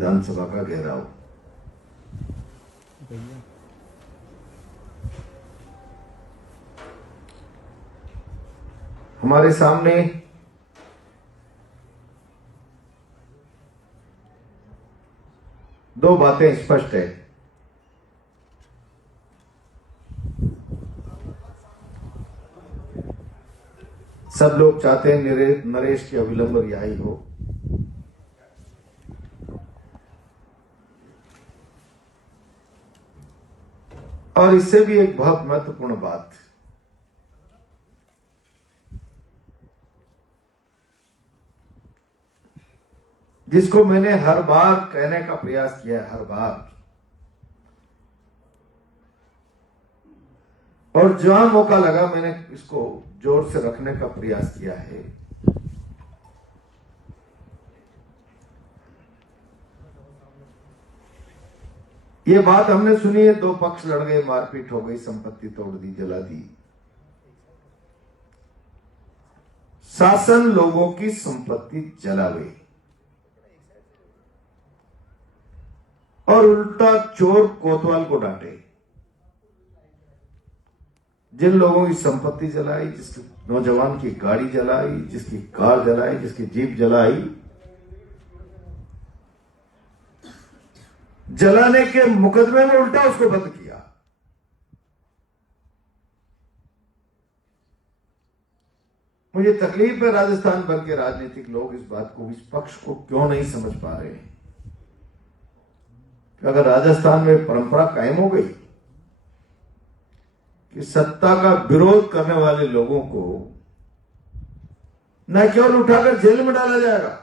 विधानसभा का घेराव। हमारे सामने दो बातें स्पष्ट है। सब लोग चाहते हैं नरेश की अविलंब रिहाई हो। और इससे भी एक बहुत महत्वपूर्ण बात, जिसको मैंने हर बार कहने का प्रयास किया है, हर बार, और जहां मौका लगा मैंने इसको जोर से रखने का प्रयास किया है। ये बात हमने सुनी है, दो पक्ष लड़ गए, मारपीट हो गई, संपत्ति तोड़ दी, जला दी। शासन लोगों की संपत्ति जला गई और उल्टा चोर कोतवाल को डांटे। जिन लोगों की संपत्ति जलाई, जिसके नौजवान की गाड़ी जलाई, जिसकी कार जलाई, जिसकी जीप जलाई, जलाने के मुकदमे में उल्टा उसको बंद किया। मुझे तकलीफ है, राजस्थान भर के राजनीतिक लोग इस बात को, इस पक्ष को क्यों नहीं समझ पा रहे हैं। अगर राजस्थान में परंपरा कायम हो गई कि सत्ता का विरोध करने वाले लोगों को न केवल उठाकर जेल में डाला जाएगा,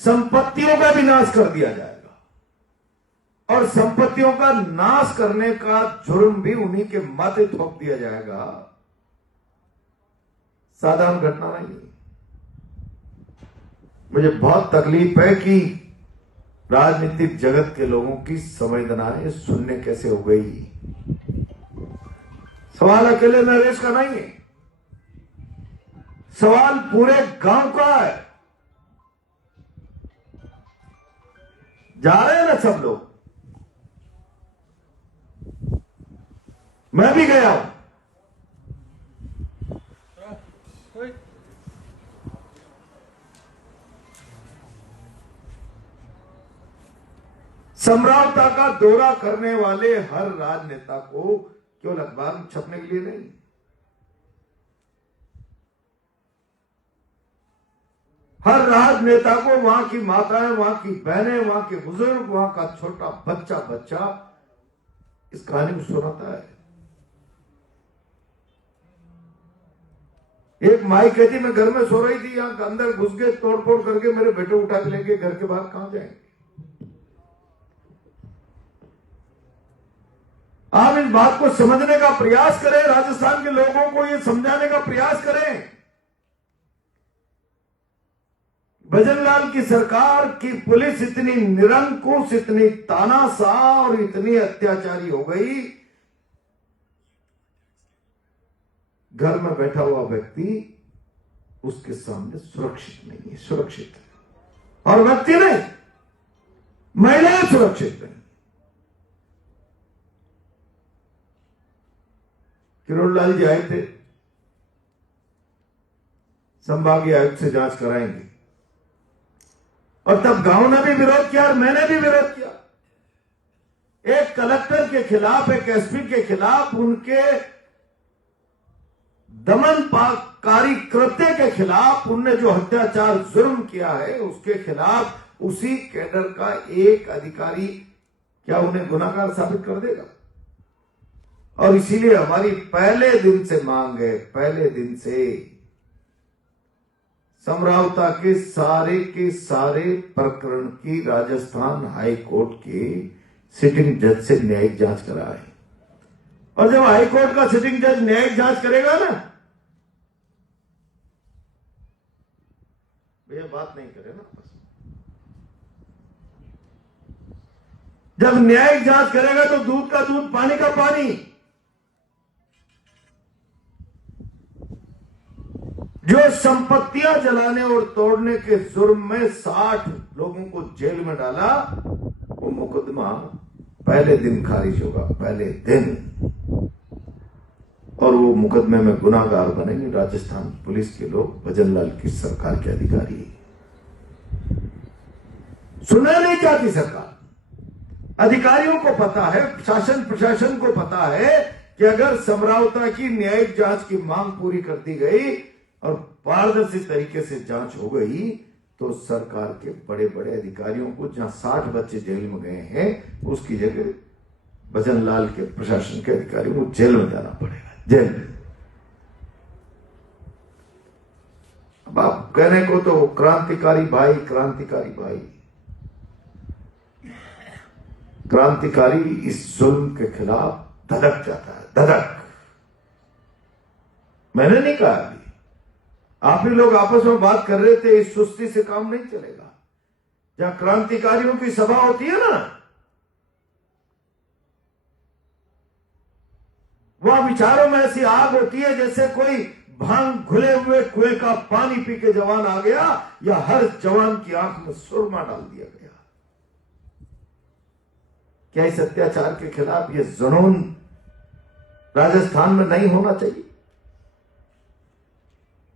संपत्तियों का भी नाश कर दिया जाएगा और संपत्तियों का नाश करने का जुर्म भी उन्हीं के माथे थोप दिया जाएगा, साधारण घटना नहीं है। मुझे बहुत तकलीफ है कि राजनीतिक जगत के लोगों की संवेदनाएं शून्य कैसे हो गई। सवाल अकेले नरेश का नहीं है, सवाल पूरे गांव का है। जा रहे हैं ना सब लोग, मैं भी गया हूं। समरावता का दौरा करने वाले हर राजनेता को केवल अखबार में छपने के लिए नहीं, हर राजनेता को वहां की माताएं, वहां की बहनें, वहां के बुजुर्ग, वहां का छोटा बच्चा इस कहानी को सुनाता है। एक माई कहती, मैं घर में सो रही थी, यहां अंदर घुस गए, तोड़फोड़ करके मेरे बेटे उठा के लेके घर के बाहर कहां जाएंगे। आप इस बात को समझने का प्रयास करें, राजस्थान के लोगों को यह समझाने का प्रयास करें। भजनलाल की सरकार की पुलिस इतनी निरंकुश, इतनी तानाशाह और इतनी अत्याचारी हो गई, घर में बैठा हुआ व्यक्ति उसके सामने सुरक्षित नहीं है। सुरक्षित है और व्यक्ति नहीं, महिलाएं सुरक्षित नहीं। किरोड़लाल जी आए थे, संभागीय आयुक्त से जांच कराएंगे, और तब गांव ने भी विरोध किया और मैंने भी विरोध किया। एक कलेक्टर के खिलाफ, एक एसपी के खिलाफ, उनके दमनकारी कृत्य के खिलाफ, उनने जो अत्याचार जुर्म किया है उसके खिलाफ उसी कैडर का एक अधिकारी क्या उन्हें गुनाहगार साबित कर देगा। और इसीलिए हमारी पहले दिन से मांग है, पहले दिन से, समरावता के सारे प्रकरण की राजस्थान हाई कोर्ट के सिटिंग जज से न्यायिक जांच कराए। और जब हाई कोर्ट का सिटिंग जज न्यायिक जांच करेगा ना, भैया बात नहीं करे ना, जब न्यायिक जांच करेगा तो दूध का दूध, पानी का पानी, जो जो संपत्तियां जलाने और तोड़ने के जुर्म में 60 लोगों को जेल में डाला, वो मुकदमा पहले दिन खारिज होगा, पहले दिन। और वो मुकदमे में गुनाहगार बनेंगे राजस्थान पुलिस के लोग, भजनलाल की सरकार के अधिकारी। सुनना नहीं चाहती सरकार। अधिकारियों को पता है, शासन प्रशासन को पता है कि अगर समरावता की न्यायिक जांच की मांग पूरी कर दी गई और पारदर्शी तरीके से जांच हो गई, तो सरकार के बड़े बड़े अधिकारियों को, जहां 60 बच्चे जेल में गए हैं, उसकी जगह भजनलाल के प्रशासन के अधिकारियों को जेल में जाना पड़ेगा, जेल में। अब आप कहने को तो क्रांतिकारी भाई, क्रांतिकारी भाई, क्रांतिकारी इस जुल्म के खिलाफ धधक जाता है, धधक। मैंने नहीं कहा अभी, आप ही लोग आपस में बात कर रहे थे, इस सुस्ती से काम नहीं चलेगा। जहां क्रांतिकारियों की सभा होती है ना, वह विचारों में ऐसी आग होती है जैसे कोई भांग घुले हुए कुएं का पानी पी के जवान आ गया, या हर जवान की आंख में सुरमा डाल दिया गया। क्या इस अत्याचार के खिलाफ ये जुनून राजस्थान में नहीं होना चाहिए?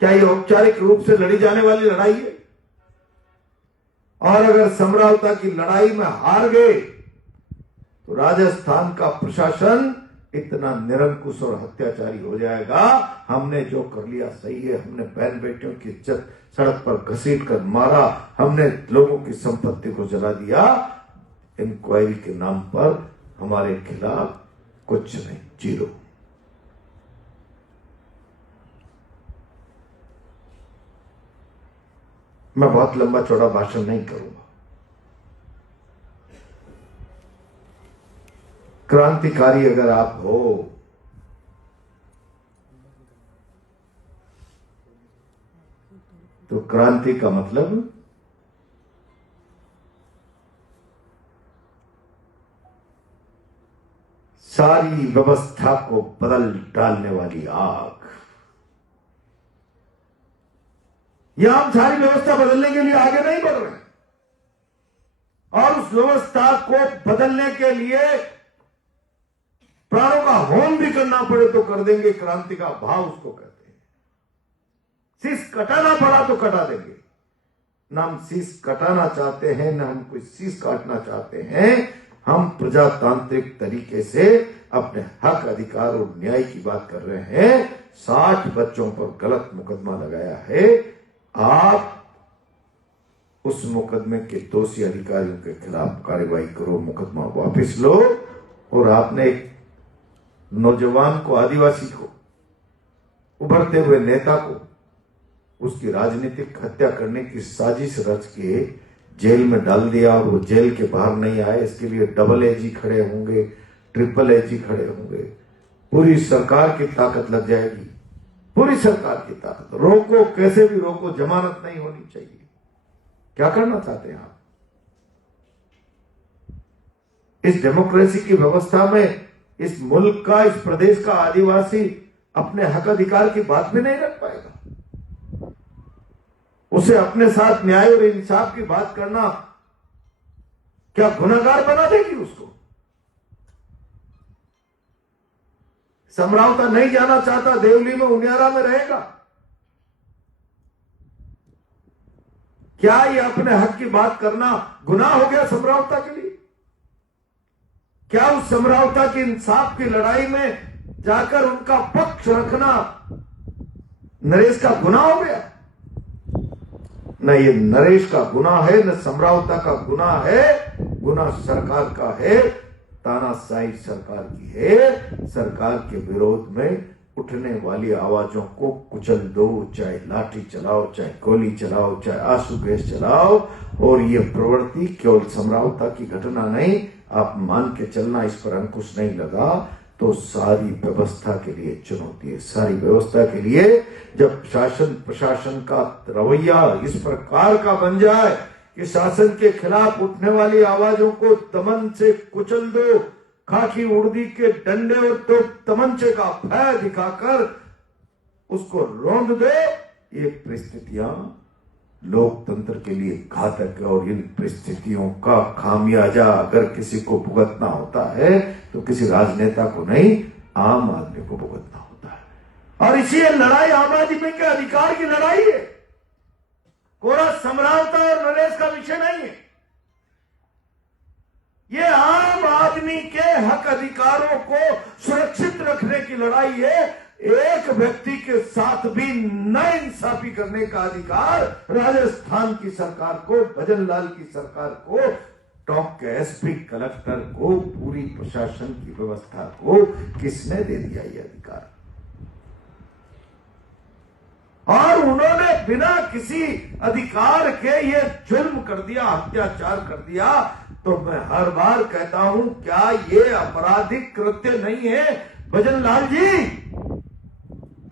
क्या ये औपचारिक रूप से लड़ी जाने वाली लड़ाई है? और अगर समरावता की लड़ाई में हार गए तो राजस्थान का प्रशासन इतना निरंकुश और हत्याचारी हो जाएगा, हमने जो कर लिया सही है, हमने बहन बेटियों की इज्जत सड़क पर घसीट कर मारा, हमने लोगों की संपत्ति को जला दिया, इंक्वायरी के नाम पर हमारे खिलाफ कुछ नहीं, जीरो। मैं बहुत लंबा चौड़ा भाषण नहीं करूंगा। क्रांतिकारी अगर आप हो तो क्रांति का मतलब सारी व्यवस्था को बदल डालने वाली आग। यहां हम सारी व्यवस्था बदलने के लिए आगे नहीं बढ़ रहे, और उस व्यवस्था को बदलने के लिए प्राणों का होम भी करना पड़े तो कर देंगे। क्रांति का भाव उसको कहते हैं। शीश कटाना पड़ा तो कटा देंगे। ना हम शीश कटाना चाहते हैं, ना हम कोई शीश काटना चाहते हैं। हम प्रजातांत्रिक तरीके से अपने हक, अधिकार और न्याय की बात कर रहे हैं। 60 बच्चों पर गलत मुकदमा लगाया है, आप उस मुकदमे के दोषी अधिकारियों के खिलाफ कार्रवाई करो, मुकदमा वापस लो। और आपने एक नौजवान को, आदिवासी को, उभरते हुए नेता को उसकी राजनीतिक हत्या करने की साजिश रच के जेल में डाल दिया, और वो जेल के बाहर नहीं आए। इसके लिए डबल एजी खड़े होंगे, ट्रिपल एजी खड़े होंगे, पूरी सरकार की ताकत लग जाएगी, पूरी सरकार की ताकत। रोको, कैसे भी रोको, जमानत नहीं होनी चाहिए। क्या करना चाहते हैं आप? इस डेमोक्रेसी की व्यवस्था में इस मुल्क का, इस प्रदेश का आदिवासी अपने हक अधिकार की बात भी नहीं रख पाएगा। उसे अपने साथ न्याय और इंसाफ की बात करना क्या गुनहगार बना देगी उसको? समरावता नहीं जाना चाहता, देवली में, उनियारा में रहेगा। क्या ये अपने हक की बात करना गुनाह हो गया समरावता के लिए? क्या उस समरावता की इंसाफ की लड़ाई में जाकर उनका पक्ष रखना नरेश का गुनाह हो गया? न ये नरेश का गुनाह है, न समरावता का गुनाह है। गुनाह सरकार का है, तानाशाही सरकार की है। सरकार के विरोध में उठने वाली आवाजों को कुचल दो, चाहे लाठी चलाओ, चाहे गोली चलाओ, चाहे आंसू गैस चलाओ। और ये प्रवृत्ति केवल समरावता की घटना नहीं, आप मान के चलना, इस पर अंकुश नहीं लगा तो सारी व्यवस्था के लिए चुनौती है। सारी व्यवस्था के लिए जब शासन प्रशासन का रवैया इस प्रकार का बन जाए कि शासन के खिलाफ उठने वाली आवाजों को दमन से कुचल दो, खाकी उर्दी के डंडे और तो तमंचे का भय दिखाकर उसको रौंद दे, ये परिस्थितियां लोकतंत्र के लिए घातक है और इन परिस्थितियों का खामियाजा अगर किसी को भुगतना होता है तो किसी राजनेता को नहीं, आम आदमी को भुगतना होता है। और इसी लड़ाई आम आदमी के अधिकार की लड़ाई है, कोरा सम्रावता और नरेश का विषय नहीं है। ये आम आदमी के हक अधिकारों को सुरक्षित रखने की लड़ाई है। एक व्यक्ति के साथ भी नाइंसाफी करने का अधिकार राजस्थान की सरकार को, भजन लाल की सरकार को, टॉप के एसपी, कलेक्टर को, पूरी प्रशासन की व्यवस्था को किसने दे दिया ये अधिकार? और उन्होंने बिना किसी अधिकार के ये जुल्म कर दिया, अत्याचार कर दिया। तो मैं हर बार कहता हूं, क्या ये आपराधिक कृत्य नहीं है? भजन लाल जी,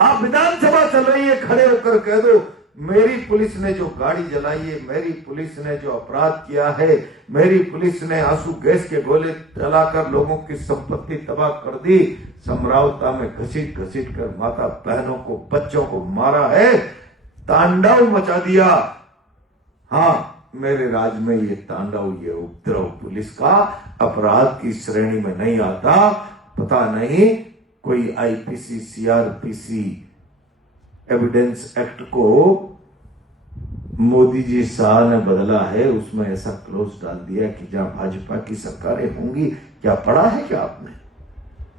आप विधानसभा चल रही है, खड़े होकर कह दो मेरी पुलिस ने जो गाड़ी जलाई है, मेरी पुलिस ने जो अपराध किया है, मेरी पुलिस ने आंसू गैस के गोले चलाकर लोगों की संपत्ति तबाह कर दी, समरावता में घसीट घसीट कर माता बहनों को, बच्चों को मारा है, तांडव मचा दिया। हाँ, मेरे राज में ये तांडव, ये उपद्रव पुलिस का अपराध की श्रेणी में नहीं आता। पता नहीं कोई आईपीसी, सीआरपीसी एविडेंस एक्ट को मोदी जी शाह ने बदला है, उसमें ऐसा क्लोज डाल दिया कि जहां भाजपा की सरकारें होंगी, क्या पढ़ा है क्या आपने?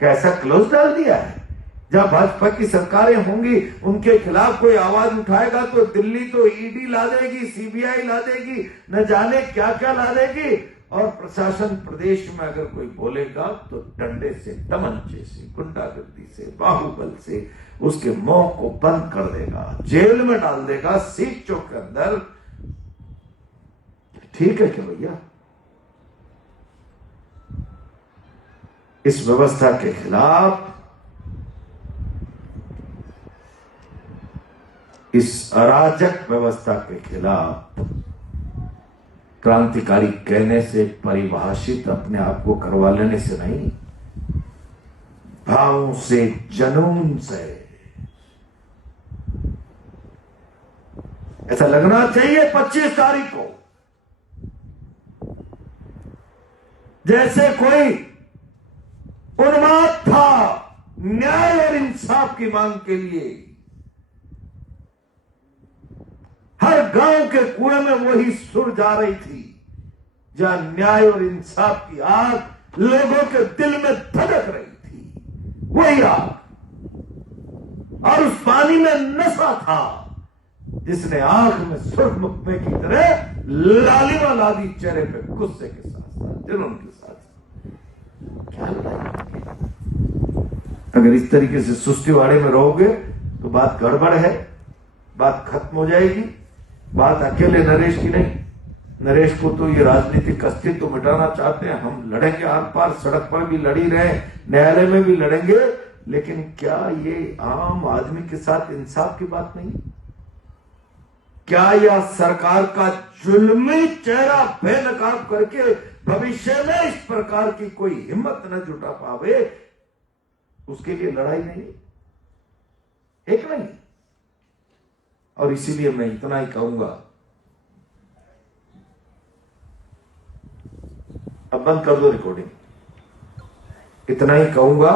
कैसा क्लोज डाल दिया है? जहां भाजपा की सरकारें होंगी उनके खिलाफ कोई आवाज उठाएगा तो दिल्ली तो ईडी ला देगी, सीबीआई ला देगी, न जाने क्या क्या ला देगी। और प्रशासन प्रदेश में अगर कोई बोलेगा तो डंडे से, तमंचे से, गुंडागर्दी से, बाहुबल से उसके मुंह को बंद कर देगा, जेल में डाल देगा, सीट चौक के अंदर। ठीक है क्या भैया? इस व्यवस्था के खिलाफ, इस अराजक व्यवस्था के खिलाफ क्रांतिकारी कहने से, परिभाषित अपने आप को करवा लेने से नहीं, भावों से, जुनून से ऐसा लगना चाहिए 25 तारीख को जैसे कोई उन्माद था न्याय और इंसाफ की मांग के लिए। हर गांव के कुएं में वही सुर जा रही थी, जहां न्याय और इंसाफ की आग लोगों के दिल में धड़क रही थी, वही आग। और उस पानी में नशा था जिसने आंख में सुर्ख मुकमे की तरह लालिमा ला दी, चेहरे पे गुस्से के साथ साथ, जुनून के साथ। क्या लड़ाई? अगर इस तरीके से सुस्तीवाड़े में रहोगे तो बात गड़बड़ है, बात खत्म हो जाएगी। बात अकेले नरेश की नहीं, नरेश को तो ये राजनीतिक अस्तित्व तो मिटाना चाहते हैं। हम लड़ेंगे आर पार, सड़क पर भी लड़ी रहे, न्यायालय में भी लड़ेंगे, लेकिन क्या ये आम आदमी के साथ इंसाफ की बात नहीं? क्या यह सरकार का जुल्मी चेहरा बेनकाब करके भविष्य में इस प्रकार की कोई हिम्मत न जुटा पावे, उसके लिए लड़ाई नहीं? एक नहीं। और इसीलिए मैं इतना ही कहूंगा, अब बंद कर दो रिकॉर्डिंग, इतना ही कहूंगा